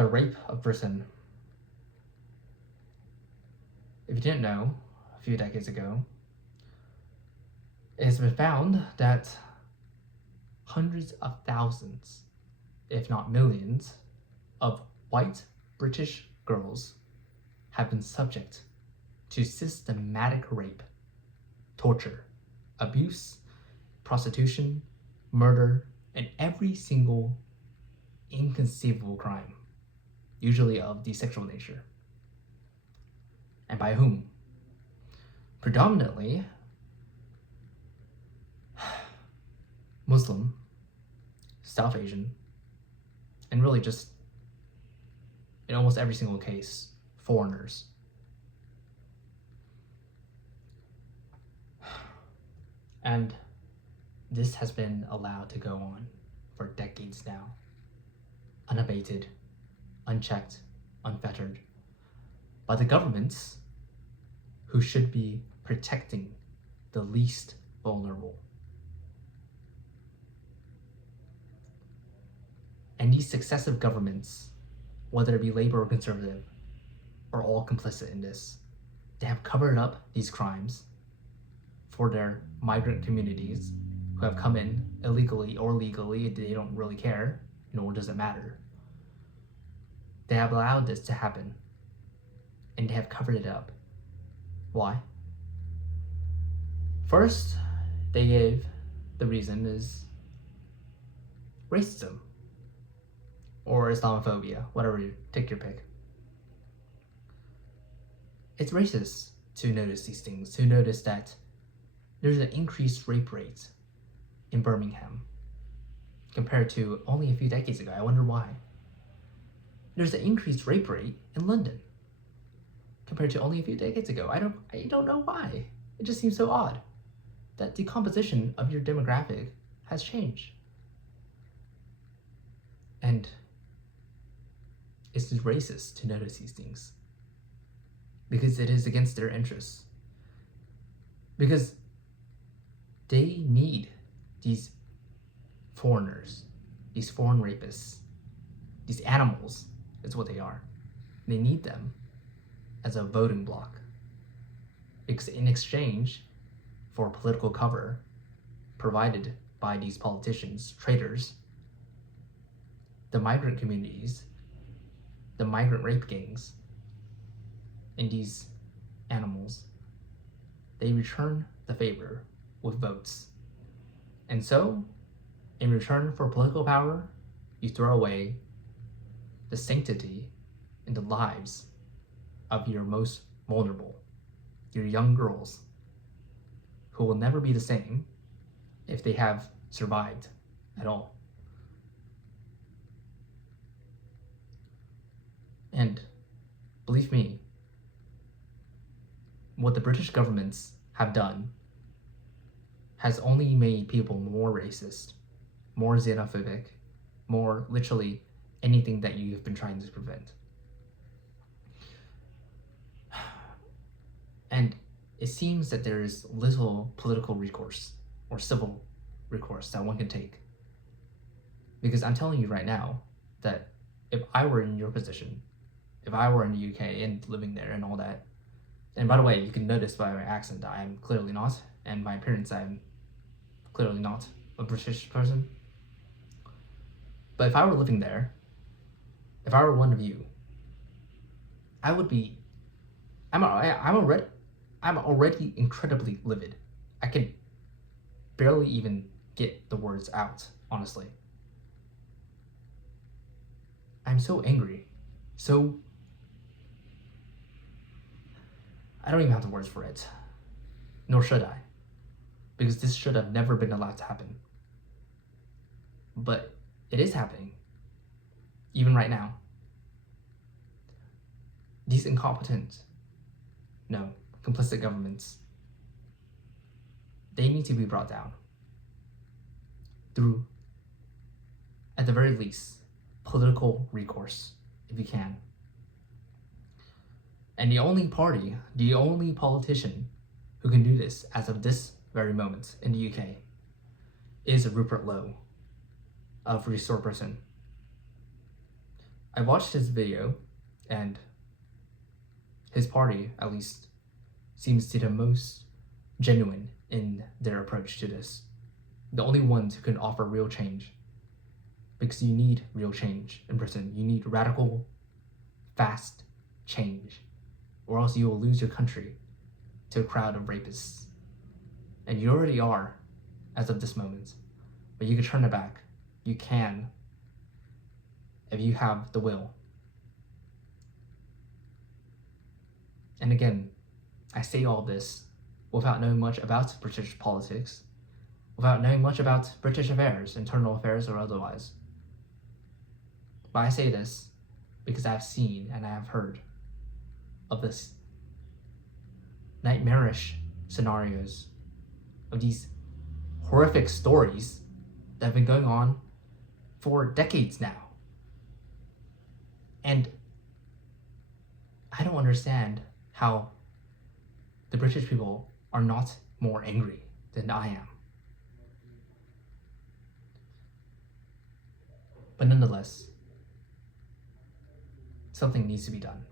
the rape of Britain. If you didn't know, a few decades ago, it has been found that hundreds of thousands, if not millions, of white British girls have been subject to systematic rape, torture, abuse, prostitution, murder, and every single inconceivable crime, usually of the sexual nature. And by whom? Predominantly Muslim, South Asian, and really just, in almost every single case, foreigners. And this has been allowed to go on for decades now, unabated, unchecked, unfettered, by the governments who should be protecting the least vulnerable. And these successive governments, whether it be Labour or Conservative, are all complicit in this. They have covered up these crimes for their migrant communities who have come in illegally or legally. They don't really care, nor does it matter. They have allowed this to happen, and they have covered it up. Why? First, they gave the reason is racism or Islamophobia, whatever, take your pick. It's racist to notice these things, to notice that there's an increased rape rate in Birmingham compared to only a few decades ago. I wonder why. There's an increased rape rate in London compared to only a few decades ago. I don't know why. It just seems so odd that the composition of your demographic has changed. And it's racist to notice these things because it is against their interests. Because they need these foreigners, these foreign rapists, these animals is what they are. They need them as a voting bloc. In exchange for political cover provided by these politicians, traitors, the migrant communities, the migrant rape gangs, and these animals, they return the favor with votes. And so, in return for political power, you throw away the sanctity and the lives of your most vulnerable, your young girls, who will never be the same if they have survived at all. And believe me, what the British governments have done has only made people more racist, more xenophobic, more literally anything that you've been trying to prevent. And it seems that there is little political recourse or civil recourse that one can take. Because I'm telling you right now that if I were in your position, if I were in the UK and living there and all that, and by the way, you can notice by my accent I am clearly not, and my appearance I am clearly not a British person. But if I were living there, if I were one of you, I would be, I'm already incredibly livid. I can barely even get the words out, honestly. I'm so angry, I don't even have the words for it, nor should I, because this should have never been allowed to happen. But it is happening, even right now. These incompetent, complicit governments, they need to be brought down through, at the very least, political recourse, if you can. And the only politician who can do this as of this very moment in the UK is Rupert Lowe of Restore Britain. I watched his video, and his party, at least, seems to be the most genuine in their approach to this. The only ones who can offer real change. Because you need real change in Britain. You need radical, fast change. Or else you will lose your country to a crowd of rapists. And you already are, as of this moment. But you can turn it back. You can, if you have the will. And again, I say all this without knowing much about British politics, without knowing much about British affairs, internal affairs or otherwise. But I say this because I have seen and I have heard of this nightmarish scenarios, of these horrific stories that have been going on for decades now. And I don't understand how the British people are not more angry than I am. But nonetheless, something needs to be done.